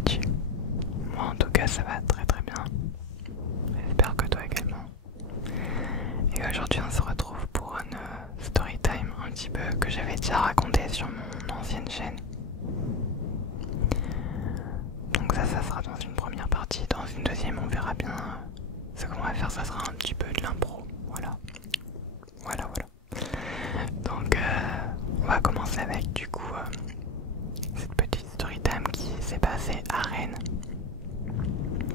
vas-tu? Moi en tout cas ça va très très bien. J'espère que toi également. Et aujourd'hui on se retrouve pour une story time un petit peu que j'avais déjà raconté sur mon ancienne chaîne. Donc ça sera dans une première partie. Dans une deuxième on verra bien ce qu'on va faire, ça sera un petit peu de l'impro. Voilà. Donc on va commencer avec du coup cette petite story time qui s'est passée à Rennes.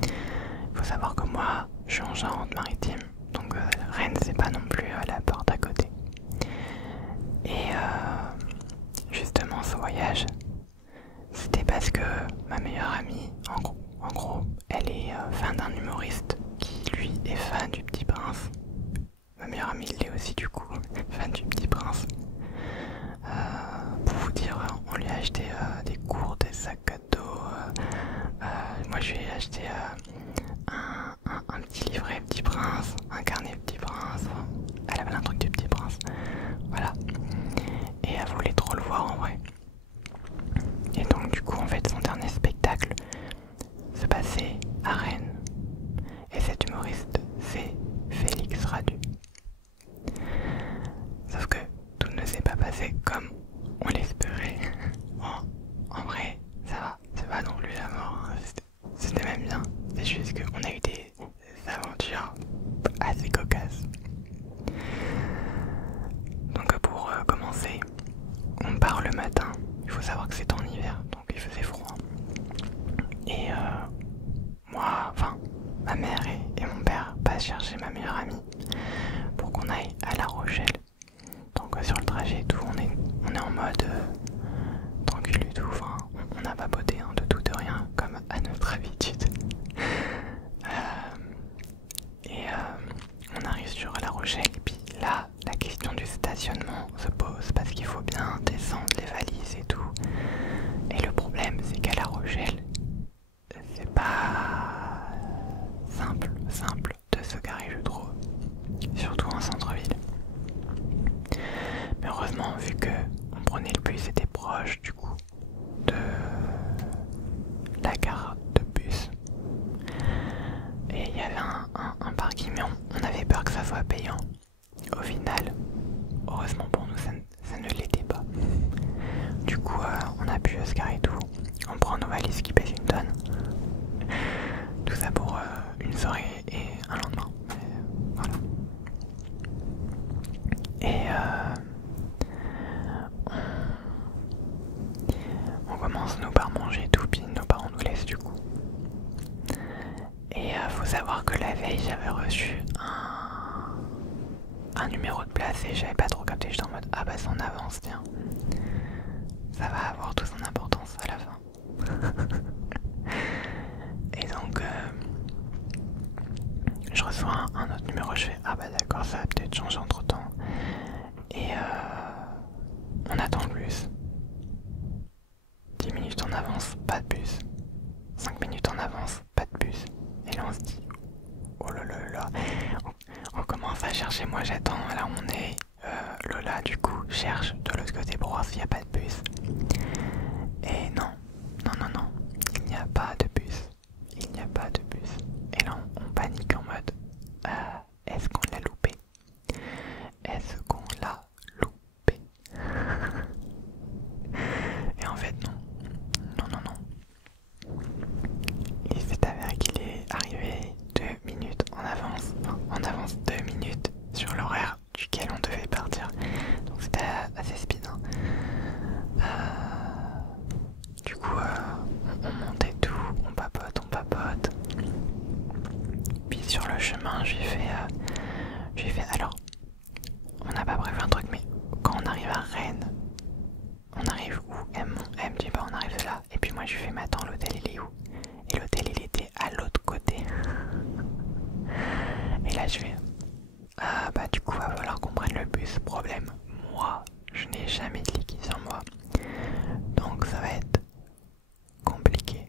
Il faut savoir que moi je suis en Charente-Maritime, donc Rennes c'est pas non plus la porte à côté. Et justement ce voyage c'était parce que ma meilleure amie, en gros, elle est fan d'un humoriste qui lui est fan du Petit Prince. Ma meilleure amie l'est aussi du coup, fan du Petit Prince. Pour vous dire, on lui a acheté des cours, des sacs à dos. Moi je lui ai acheté un petit livret Petit Prince, un carnet Petit Prince. Elle avait un truc du Petit Prince. Voilà. Et elle voulait trop le voir en vrai. Et donc du coup en fait son dernier spectacle se passait à Rennes. Et cet humoriste c'est Félix Radu. Sauf que tout ne s'est pas passé comme on l'espérait. En vrai ça va, c'est pas non plus la mort, hein. C'était même bien. C'est juste qu'on a eu des aventures assez cocasses. Donc pour commencer, on part le matin. Il faut savoir que c'est en hiver, donc il faisait froid. Et moi, enfin, ma mère et mon père passent chercher ma meilleure amie pour qu'on aille à La Rochelle. Donc sur le trajet et tout, on est en mode tranquille et tout. Enfin, on a papoté hein, de tout de rien, comme à notre habitude. On arrive sur La Rochelle et puis là, la question du stationnement se pose parce qu'il faut bien descendre les valises et tout. Et le problème, c'est qu'à La Rochelle, c'est pas simple de se garer, je trouve. Surtout en centre-ville. Mais heureusement, vu que on prenait le bus, c'était proche du coup de la gare de bus. Et il y avait un parking, mais on avait peur que ça soit payant. Au final, heureusement pour nous, ça ne l'était pas. Du coup, on a pu se garer tout. On prend nos valises qui pèsent une tonne. Tout ça pour une soirée et un lendemain. Voilà. Et on commence nous par manger tout, puis nos parents nous laissent du coup. Et faut savoir que la veille j'avais reçu un numéro de place et j'avais pas trop capté, j'étais en mode ah bah c'est en avance, tiens. Ça va avoir toute son importance à la fin. Et donc je reçois un autre numéro, je fais ah bah d'accord, ça va peut-être changer entre temps. Et on attend le bus. 10 minutes en avance, pas de bus. 5 minutes en avance, pas de bus. Et là on se dit oh là là là. On commence à chercher, moi j'attends, là on est. Lola du coup cherche de l'autre côté pour voir s'il n'y a pas de bus. Et non, il n'y a pas de bus. Il n'y a pas de bus. Et là on panique en mode est-ce qu'on l'a loupé? Est-ce qu'on l'a loupé? Et en fait non. Il s'est avéré qu'il est arrivé 2 minutes en avance. Enfin, en avance 2 minutes sur l'horaire duquel on devait partir. Donc c'était assez speed. Hein. Du coup, on montait tout, on papote. Puis sur le chemin, j'ai fait alors, on n'a pas prévu un truc, mais quand on arrive à Rennes, on arrive où? Elle me dit bah on arrive là. Et puis moi je lui fais mais attends, l'hôtel il est où? Et l'hôtel il était à l'autre côté. Et là je fais ah bah du coup va falloir qu'on prenne le bus. Problème, moi je n'ai jamais de liquide sur moi, donc ça va être compliqué.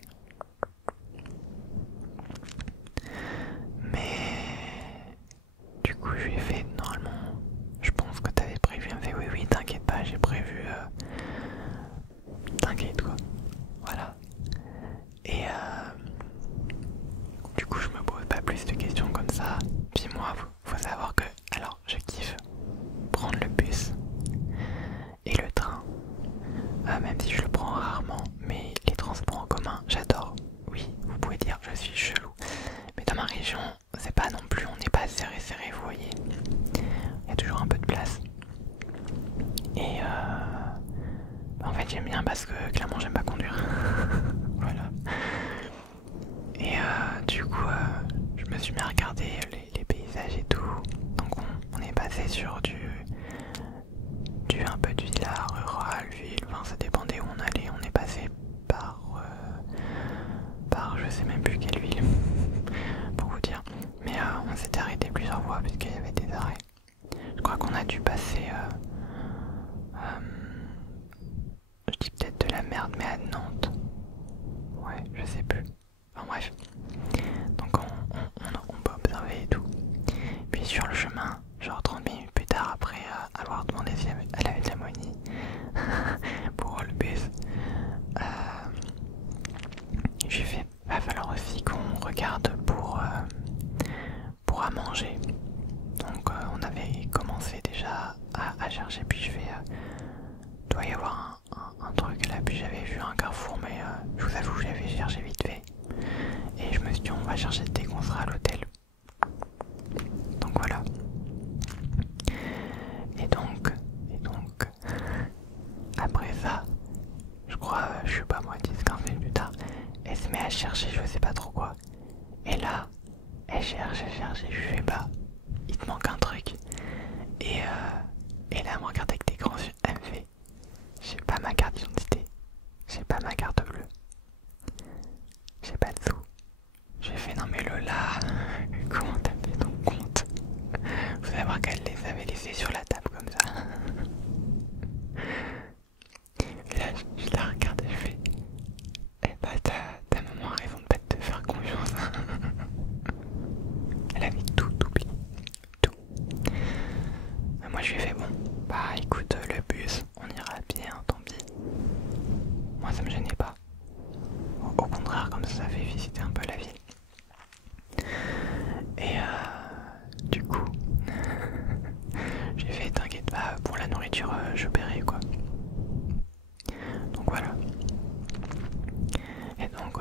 Mais du coup je lui ai fait normalement je pense que t'avais prévu. Elle me fait oui t'inquiète pas, j'ai prévu t'inquiète quoi. Voilà. Et bien parce que clairement j'aime pas conduire. Voilà. Et du coup, je me suis mis à regarder les paysages et tout. Donc on est passé sur du un peu de villa, rural, ville, enfin ça dépendait où on allait. On est passé par je sais même plus quelle ville, pour vous dire. Mais on s'était arrêté plusieurs fois parce qu'il y avait des arrêts. Je crois qu'on a dû passer, je dis peut-être de la merde, mais à Nantes. Ouais, je sais plus. Enfin bref. Donc on peut observer et tout. Puis sur le chemin, genre 30 minutes plus tard, après avoir demandé si elle avait de l'ammonie pour le bus, j'ai fait, va falloir aussi qu'on regarde pour à manger. Donc on avait commencé déjà à chercher, puis je fais, doit y avoir un truc là, puis j'avais vu un Carrefour, mais je vous avoue que j'avais cherché vite fait. Et je me suis dit on va chercher dès qu'on sera à l'hôtel. Donc voilà. Et donc, après ça, je crois, je sais pas moi, 10-15 minutes plus tard, elle se met à chercher je sais pas trop quoi. Et là, elle cherche, et je lui fais bah, il te manque un truc. Et là, elle me regarde avec des grands yeux, elle me fait, j'ai pas ma carte d'identité, j'ai pas ma carte bleue, j'ai pas de sous. J'ai fait non mais Lola, comment t'as fait ton compte? Vous allez voir qu'elle les avait laissés sur la table comme ça. Et là je la regarde et je fais, eh bah ta maman a raison de pas te faire confiance. Elle avait tout oublié, tout. Mais moi je lui ai fait bon, bah écoute le bus, on ira bien, tant pis. Moi ça me gênait pas. Au contraire comme ça fait visiter un peu la ville. Et du coup, j'ai fait t'inquiète pas, pour la nourriture je paierai quoi. Donc voilà. Et donc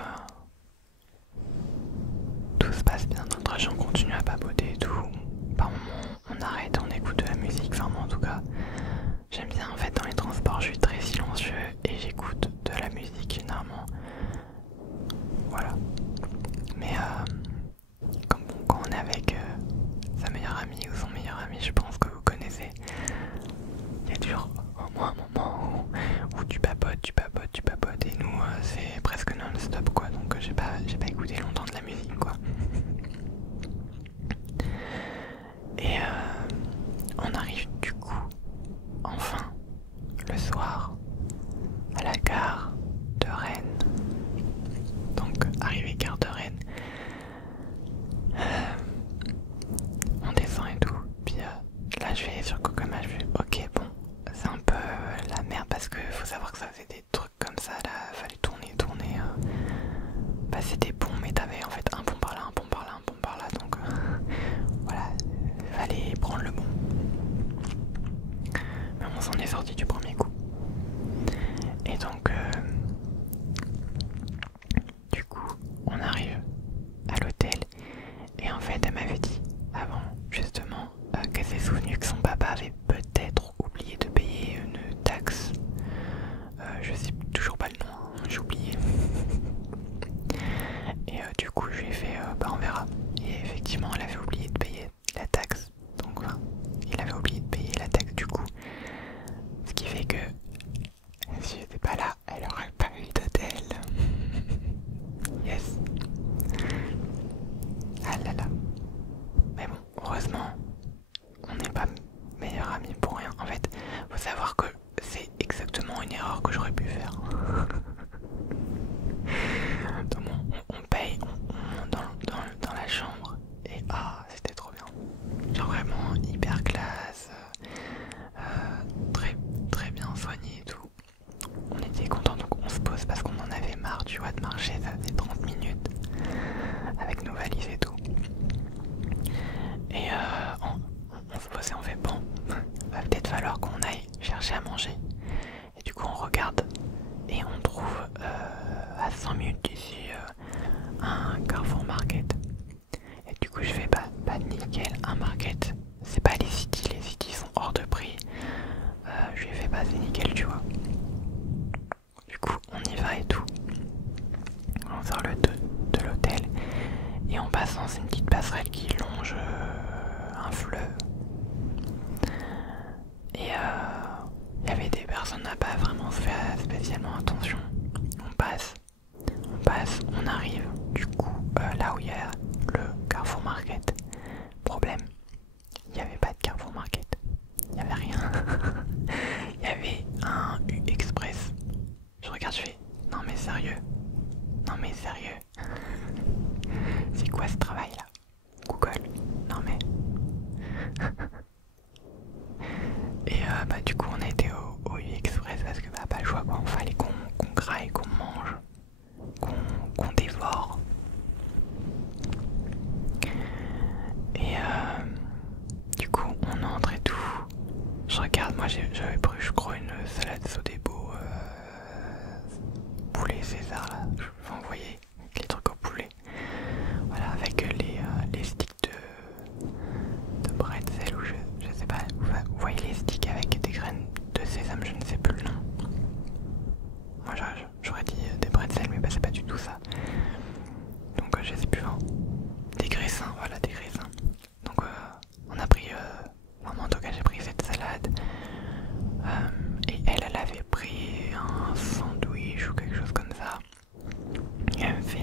tout se passe bien dans le trajet, on continue à papoter et tout. Par moment on arrête, on écoute de la musique, enfin moi en tout cas j'aime bien en fait dans les transports, je suis très silencieux et j'écoute de la musique généralement. Voilà. Mais quand on est avec sa meilleure amie ou son meilleur ami, je pense que vous connaissez, il y a toujours au moins un moment où tu papotes, et nous c'est presque non-stop quoi, donc j'ai pas écouté longtemps de la musique quoi. Et on arrive du coup, enfin, le soir, à la gare de Rennes. Donc arrivé gare de Rennes, on descend et tout, puis là je vais sur Cocoma, je fais ok bon, c'est un peu la merde parce que faut savoir que ça faisait des trucs comme ça là, fallait tourner, passer des ponts, mais t'avais en fait un pont par là, un pont par là, un pont par là, donc voilà, fallait prendre le bon. Mais on s'en est sorti du premier coup. Et donc du coup on arrive à l'hôtel et en fait elle m'avait dit avant justement qu'elle s'est souvenue que son papa avait peut-être oublié de payer une taxe. Je sais toujours pas le nom, hein, j'ai oublié. Et du coup je lui ai fait bah on verra. Et effectivement elle avait oublié de payer la taxe. Donc enfin, il avait oublié de payer la taxe du coup. Ce qui fait que si j'étais pas là, elle aurait pas eu d'hôtel. Yes. Ah là là. Mais bon, heureusement, on n'est pas meilleurs amis pour rien. En fait, faut savoir que c'est exactement une erreur que j'aurais pu faire. Donc on paye, on monte dans la chambre et ah, c'était trop bien. Genre vraiment hyper classe, très bien soigné et tout. On était contents donc on se pose parce qu'on en avait marre, tu vois, de marcher, ça faisait 30 minutes avec nos valises et tout. Et on se posait, on fait bon, va peut-être falloir qu'on aille chercher à manger. Et du coup on regarde et on trouve à 100 minutes d'ici un Carrefour Market. Et du coup je fais bah nickel, un Market, c'est pas les City sont hors de prix. Je lui ai fait bah c'est nickel tu vois. personne n'a pas vraiment fait spécialement attention. On passe, on arrive du coup là où il y a le Carrefour Market. Problème, il n'y avait pas de Carrefour Market, il n'y avait rien. Il y avait un U Express. Je regarde, je fais non mais sérieux, non mais sérieux. C'est quoi ce travail là? Google, non mais. Et bah du coup on a été au U Express parce que bah pas le choix quoi, il fallait qu'on graille, qu'on mange, qu'on dévore. Et du coup on entre et tout. Je regarde, moi j'avais pris je crois une salade Sodebo poulet César là, vous voyez les trucs au poulet. Voilà avec les sticks de bretzel ou je sais pas, vous voyez les sticks avec des graines de sésame, je ne sais plus le nom. Moi j'aurais dit des bretzels mais bah c'est pas du tout ça. Donc je sais plus, hein. Des graissins, voilà des graissins. Donc on a pris, enfin en tout cas j'ai pris cette salade. Et elle avait pris un sandwich ou quelque chose comme ça. Et elle me fait,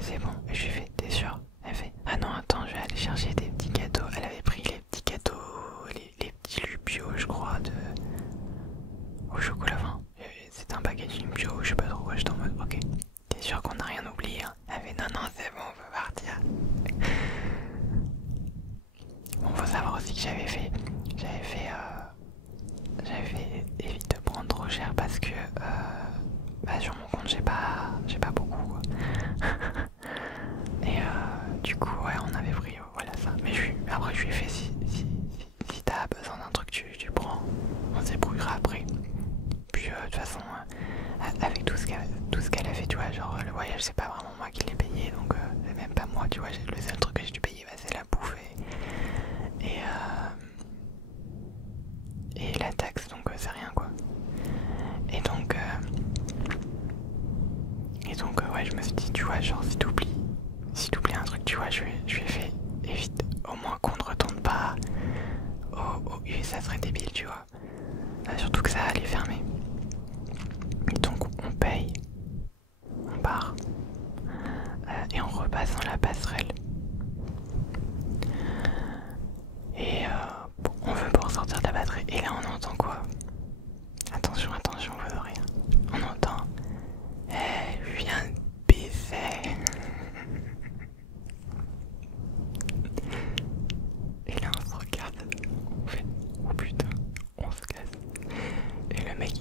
c'est bon. Et je lui fais, t'es sûr? Elle fait, ah non attends, je vais aller chercher des petits gâteaux. Elle avait pris les petits gâteaux, les petits Lubio je crois, au chocolat. Enfin, c'était un packaging bio, je sais pas trop quoi, j'étais en mode, ok, t'es sûr qu'on n'a rien oublié, hein? Elle fait, non non c'est bon, on peut partir. Bon, faut savoir aussi que j'avais fait évite de prendre trop cher parce que bah, sur mon compte j'ai pas beaucoup quoi. Et du coup ouais on avait pris voilà ça. Mais après je lui ai fait si t'as besoin d'un truc tu prends, on se débrouillera après. Puis de toute façon avec tout ce qu'elle a fait tu vois, genre le voyage c'est pas vraiment moi qui l'ai payé donc c'est même pas moi tu vois, le seul truc que j'ai dû payer bah, c'est la bouffe et la taxe donc c'est rien quoi. Et donc ouais je me suis dit tu vois genre si t'oublies un truc tu vois je lui ai fait évite au moins qu'on ne retourne pas au U, ça serait débile tu vois. Surtout que ça allait fermer. Et donc on paye, on part et on repasse dans la passerelle. Et on veut pas ressortir de la batterie. Et là on entend quoi? Attention, vous aurez rien. On entend je viens de baiser. Et là on se regarde, on fait oh putain, on se casse. Et le mec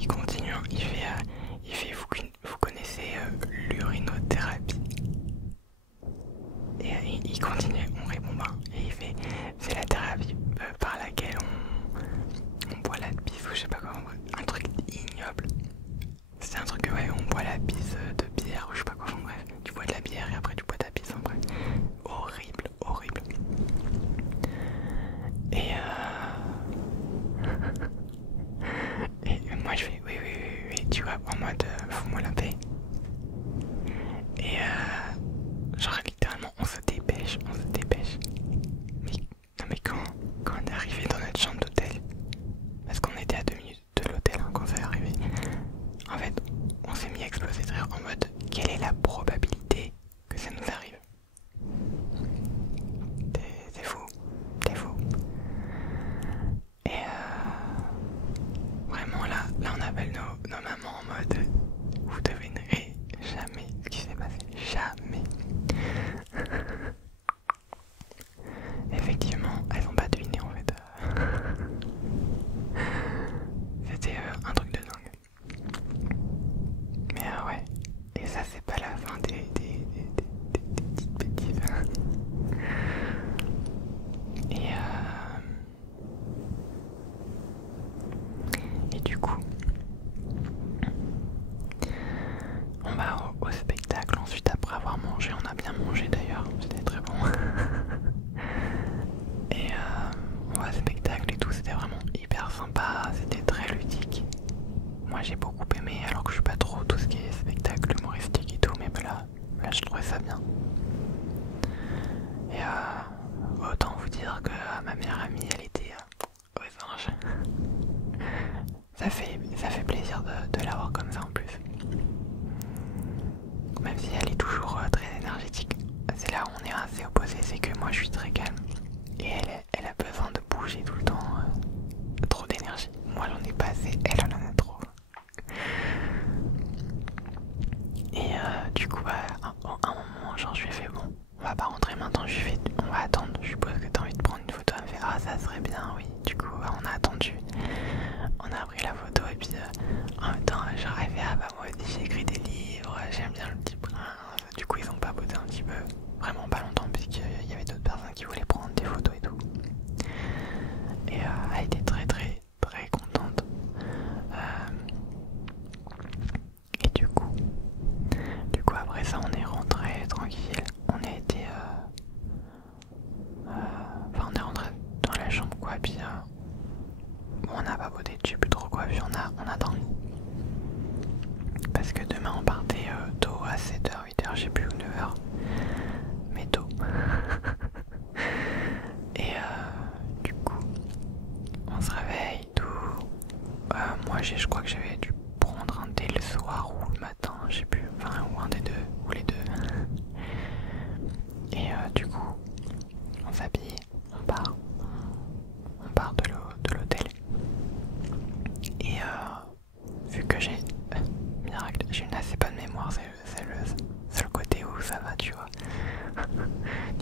tout le temps trop d'énergie. Moi j'en ai pas assez, elle en a trop. Et du coup à un moment genre je lui ai fait bon, on va pas rentrer maintenant, je lui ai fait, on va attendre, je suppose que t'as envie de prendre une photo. Elle me fait ah ça serait bien, oui. Du coup on a attendu, on a pris la photo et puis en même temps j'arrivais à bah moi aussi j'ai écrit des livres, j'aime bien le petit prince. Du coup ils ont papoté un petit peu, vraiment pas longtemps puisqu'il y avait d'autres personnes qui voulaient prendre des photos et tout. Et elle était très très très contente. Et du coup après ça on est rentré tranquille, on a été enfin on est rentré dans la chambre quoi, puis bon, on a papoté, je sais plus trop quoi, puis on a dormi. Parce que demain on partait tôt à 7h, 8h, je sais plus, ou 9h. Mais tôt. Et du coup, on se réveille, tout. Moi je crois que j'avais dû prendre un thé le soir ou le matin, je sais plus, enfin ou un des deux, ou les deux. Et du coup, on s'habille, on part de l'hôtel. Et vu que j'ai miracle, j'ai une assez bonne mémoire, c'est le côté où ça va, tu vois.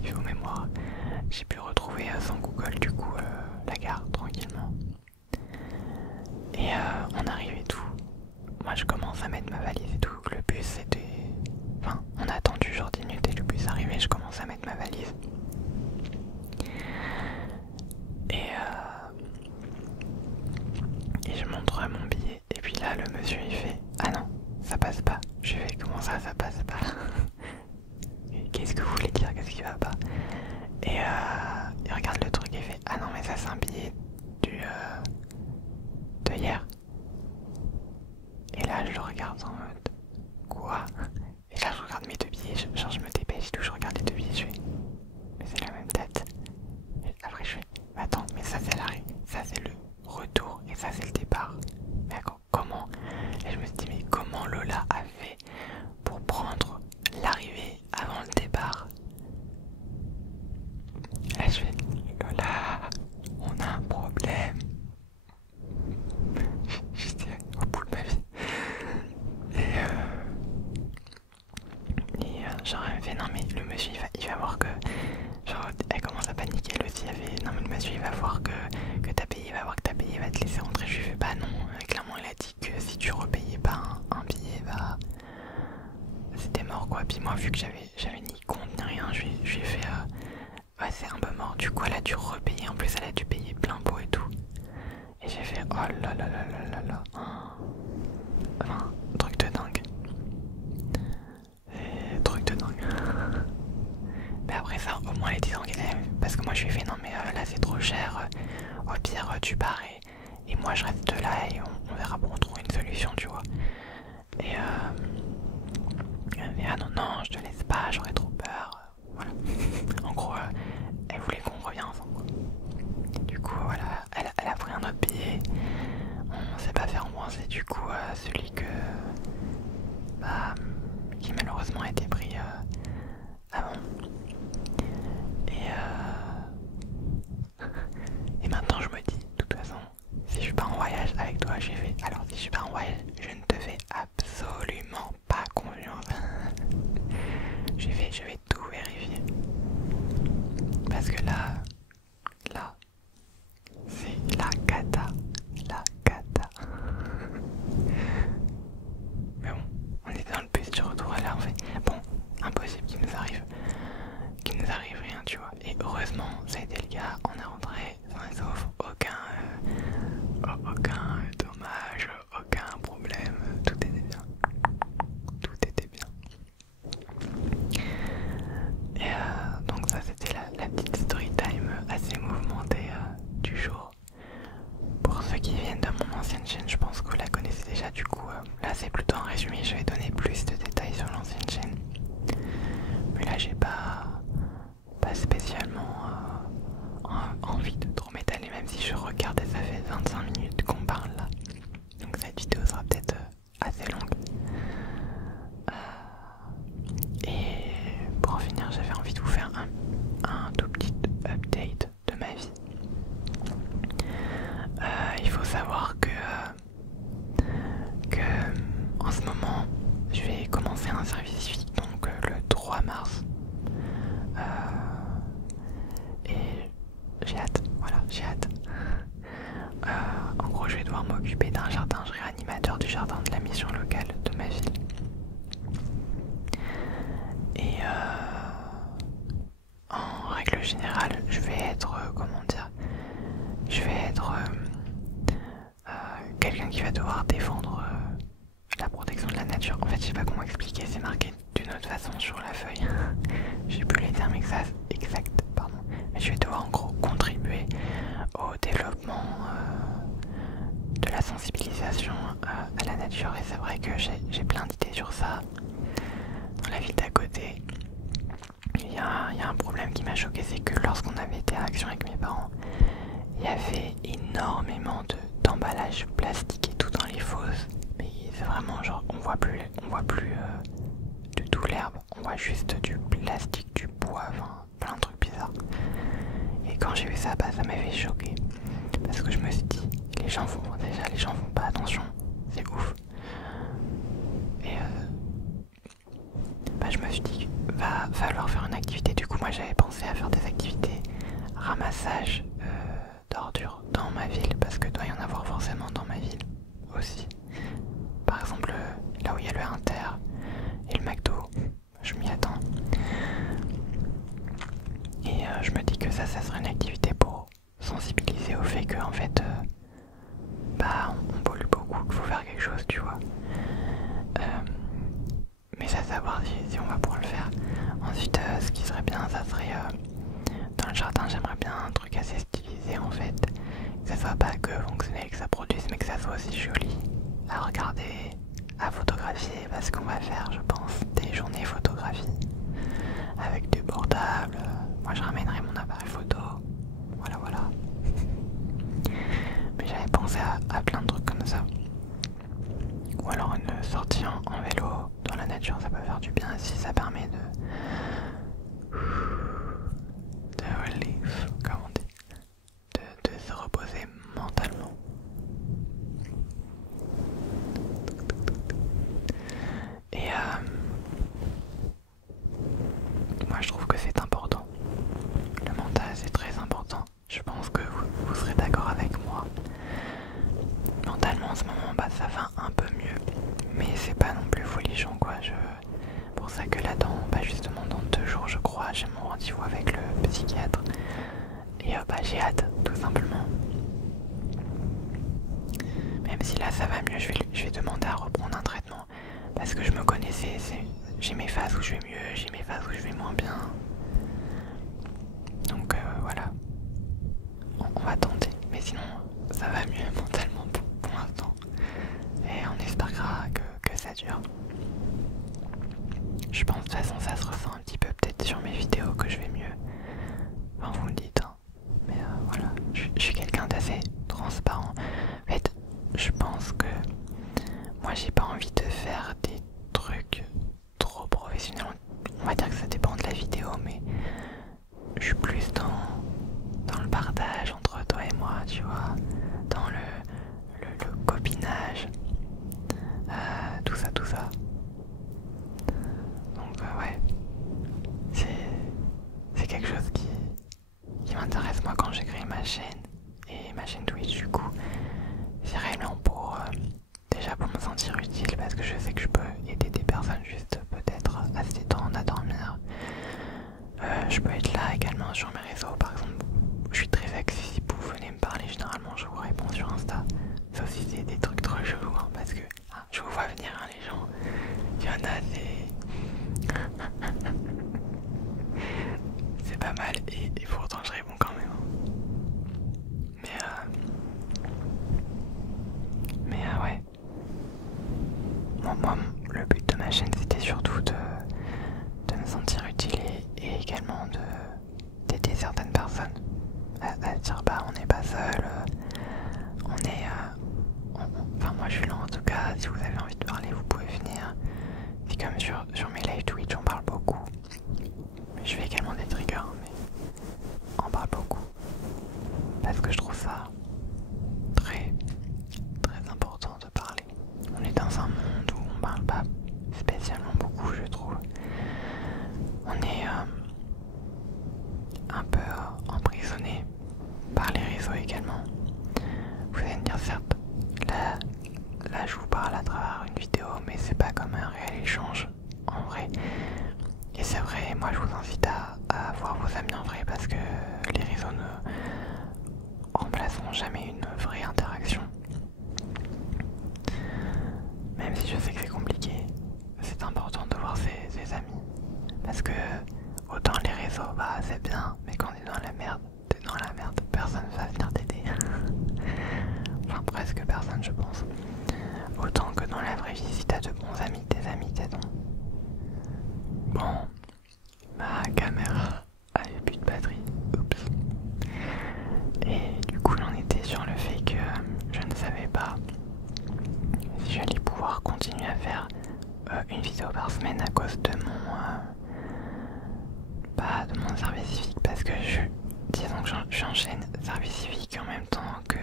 Niveau mémoire, j'ai pu retrouver sans Google du coup la gare tranquillement. Et on arrive et tout. Moi je commence à mettre ma valise et tout. Le bus c'était... Enfin, on a attendu genre 10 minutes et le bus arrivait, je commence à mettre ma valise. Et je montre mon billet. Et puis là le monsieur il fait ah non, ça passe pas. Je fais comment ça passe pas? Qu'est-ce que vous voulez dire? Qu'est-ce qui va pas? Et il regarde le truc et fait ah non mais ça c'est un billet de hier. Et là je le regarde en mode quoi? Et là je regarde mes deux billets, genre je me dépêche et tout, je regarde les deux billets, je fais mais c'est la même date. Et après je fais mais attends, mais ça c'est l'arrêt, ça c'est le retour et ça c'est le départ. Mais comment? Et je me suis dit mais comment Lola a fait pour prendre l'arrivée avant le départ? Là je fais Lola, on a un problème. J'étais au bout de ma vie. Et genre elle me fait non mais le monsieur il va voir que... Genre elle commence à paniquer, elle aussi elle fait non mais le monsieur il va voir que t'as payé, il va voir que t'as payé, il va te laisser rentrer. Je lui fais bah non, clairement il a dit que si tu repayais pas un billet bah c'était mort quoi. Puis moi vu que j'avais ni compte ni rien, je lui ai fait ouais c'est un peu mort. Du coup elle a dû repayer, en plus elle a dû payer plein pot et tout. Et j'ai fait oh là là là là là là. Enfin, truc de dingue. Truc de dingue. Mais après ça, au moins elle était organisée. Parce que moi je lui ai fait non mais là c'est trop cher. Au pire tu pars et moi je reste là et on verra pour trouver une solution, tu vois. Et elle dit ah non non je te laisse pas, j'aurais trop peur. Voilà. En gros elle voulait qu'on revienne ensemble quoi. Du coup voilà, elle a pris un autre billet. On s'est pas fait rembourser du coup celui que bah qui malheureusement a été pris avant. Et maintenant je me dis, de toute façon, si je pars en voyage avec toi, j'ai fait. Alors si je pars en voyage, je ne te fais absolument pas confiance. J'ai fait, je vais tout vérifier. Parce que là, c'est la cata. La cata. Mais bon, on était dans le bus du retour à là, on fait. Bon, impossible qu'il nous arrive rien, tu vois. Et heureusement, ça a été le cas, on est rentré sain et sauf, aucun dommage, aucun problème, tout était bien. Tout était bien. Et donc ça c'était la petite story time assez mouvementée du jour. Pour ceux qui viennent de mon ancienne chaîne, je pense que vous la connaissez déjà, du coup là c'est plutôt un résumé, je vais donner plus de détails sur l'ancienne chaîne. Mais là j'ai pas spécialement envie de trop m'étaler, même si je regarde et ça fait 25 minutes qu'on parle là. Donc cette vidéo sera peut-être assez longue. Et pour en finir, j'avais envie de vous faire un tout petit update de ma vie. savoir que en ce moment, je vais commencer un service civique donc le 3 mars. Et j'ai hâte, voilà, j'ai hâte. En gros, je vais devoir m'occuper d'un jardin. Je serai animateur du jardin de la mission locale de ma ville. Et en règle générale, je vais être, quelqu'un qui va devoir défendre la protection de la nature. En fait, je sais pas comment expliquer, c'est marqué d'une autre façon sur la feuille. J'ai plus les termes exacts, pardon. Mais je vais devoir en gros contribuer au développement de la sensibilisation à la nature. Et c'est vrai que j'ai plein d'idées sur ça. Dans la ville d'à côté, il y a un problème qui m'a choqué, c'est que lorsqu'on avait été à Action avec mes parents, il y avait énormément d'emballages plastiques et tout dans les fosses. Mais c'est vraiment genre, on voit plus du tout l'herbe, on voit juste du plastique, du bois, enfin plein de trucs bizarres. Et quand j'ai vu ça, bah, ça m'avait choqué. Parce que je me suis dit, les gens font pas attention, c'est ouf. Et bah, je me suis dit, va falloir faire une activité. Du coup, moi j'avais pensé à faire des activités ramassage d'ordures dans ma ville, parce que doit y en avoir forcément dans ma ville aussi. Par exemple, là où il y a le Inter et le McDo, je m'y attends. Et je me dis que ça serait une activité pour sensibiliser au fait que en fait, bah on pollue beaucoup, qu'il faut faire quelque chose, tu vois. Mais ça savoir si on va pouvoir le faire. Ensuite, ce qui serait bien, ça serait dans le jardin, j'aimerais bien un truc assez stylisé en fait. Que ça soit pas que fonctionnel, que ça produise, mais que ça soit aussi joli à regarder, à photographier, parce qu'on va faire, je pense, des journées photographie avec du portable. Moi, je ramènerai mon appareil photo. Voilà. Mais j'avais pensé à plein de trucs comme ça. Ou alors une sortie en vélo dans la nature, ça peut faire du bien si ça permet de relief, comme on dit, de se reposer mentalement. Et moi je trouve que c'est important. Le mental c'est très important. Je pense que vous serez d'accord avec moi. Mentalement en ce moment bah, ça va un peu mieux. Mais c'est pas non plus folichon quoi. Pour ça que là justement dans 2 jours je crois j'ai mon rendez-vous avec le psychiatre. Et bah j'ai hâte tout simplement. Même si là ça va mieux, je vais demander à reprendre un traitement. Parce que je me connaissais, j'ai mes phases où je vais mieux, j'ai mes phases où je vais moins bien. Donc voilà. On va tenter. Mais sinon ça va mieux mentalement pour l'instant. Et on espérera que ça dure. Je pense de toute façon ça se ressent un petit peu peut-être sur mes vidéos que je vais mieux. Enfin vous me dites hein. Mais voilà, je suis quelqu'un d'assez transparent. En fait, je pense que moi j'ai pas envie de faire des trucs trop professionnels. On va dire que ça dépend de la vidéo, mais je suis plus dans le partage entre toi et moi, tu vois, dans le copinage, tout ça. Donc ouais, c'est quelque chose qui m'intéresse moi quand j'ai créé ma chaîne et ma chaîne Twitch du coup. C'est réellement pour déjà pour me sentir utile parce que je sais que je peux aider des personnes juste peut-être à se détendre, à dormir. Je peux être là également sur mes réseaux par exemple. Je suis très accessible, vous venez me parler, généralement je vous réponds sur Insta. Sauf si c'est des trucs trop chelous hein, parce que je vous vois venir hein, les gens. Il y en a c'est pas mal et pourtant je réponds quand même. Mais ouais. Moi, le but de ma chaîne c'était surtout de me sentir utile et également d'aider certaines personnes à dire bah on n'est pas seul, enfin moi je suis là en tout cas, si vous avez envie de parler vous pouvez venir. Si comme sur également. Vous allez me dire certes, là je vous parle à travers une vidéo, mais c'est pas comme un réel échange en vrai. Et c'est vrai, moi je vous invite à voir vos amis en vrai parce que les réseaux ne remplaceront jamais une vraie interaction. Même si je sais que c'est compliqué, c'est important de voir ses amis. Parce que autant les réseaux, bah c'est bien, mais quand t'es dans la merde, personne va venir t'aider. Enfin presque personne je pense. Autant que dans la vraie vie, si t'as de bons amis, tes amis t'aideront. Bon, ma caméra avait plus de batterie, oups. Et du coup j'en étais sur le fait que je ne savais pas si j'allais pouvoir continuer à faire une vidéo par semaine à cause de mon service civique, parce que disons que j'enchaîne service civique en même temps que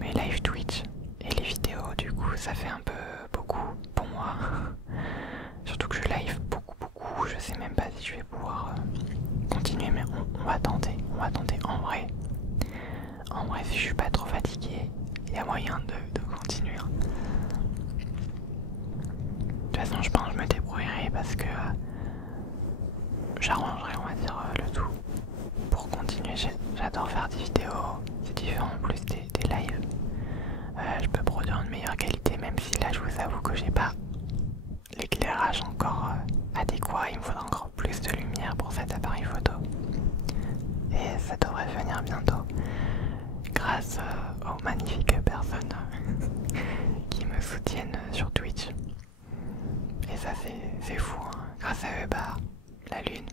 mes live Twitch et les vidéos, du coup ça fait un peu beaucoup pour moi. Surtout que je live beaucoup, je sais même pas si je vais pouvoir continuer, mais on va tenter en vrai. En vrai, si je suis pas trop fatigué, il y a moyen de continuer. De toute façon, je pense que je me débrouillerai parce que j'arrangerai, on va dire, le tout pour continuer. J'adore faire des vidéos, c'est différent en plus des lives. Je peux produire une meilleure qualité, même si là je vous avoue que j'ai pas l'éclairage encore adéquat. Il me faudra encore plus de lumière pour cet appareil photo. Et ça devrait venir bientôt. Grâce aux magnifiques personnes qui me soutiennent sur Twitch. Et ça c'est fou, hein. Grâce à eux, bah, la lune.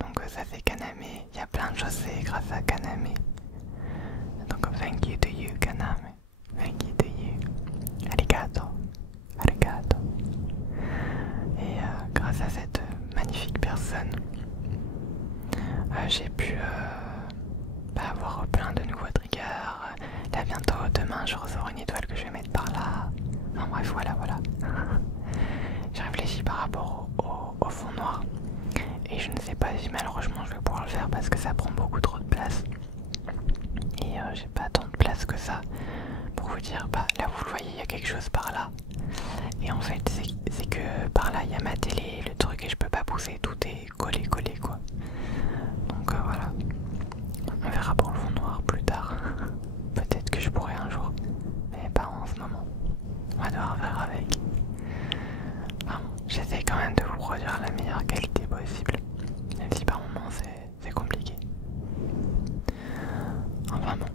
Donc ça c'est Kaname. Il y a plein de choses, c'est grâce à Kaname. Donc thank you to you, Kaname. Thank you to you. Arigato. Arigato. Et grâce à cette magnifique personne, j'ai pu avoir plein de nouveaux triggers. Là bientôt, demain, je recevoir une étoile que je vais mettre par là. Enfin bref, voilà. J'ai réfléchi par rapport au fond noir. Et je ne sais pas si malheureusement je vais pouvoir le faire parce que ça prend beaucoup trop de place. Et j'ai pas tant de place que ça pour vous dire, bah là vous le voyez, il y a quelque chose par là. Et en fait, c'est que par là il y a ma télé, le truc, et je peux pas pousser, tout est collé quoi. Donc voilà. On verra pour le fond noir plus tard. Peut-être que je pourrai un jour, mais pas en ce moment. On va devoir faire avec. Enfin, j'essaie quand même de vous produire la meilleure qualité possible, même si par moments c'est compliqué. Enfin bon,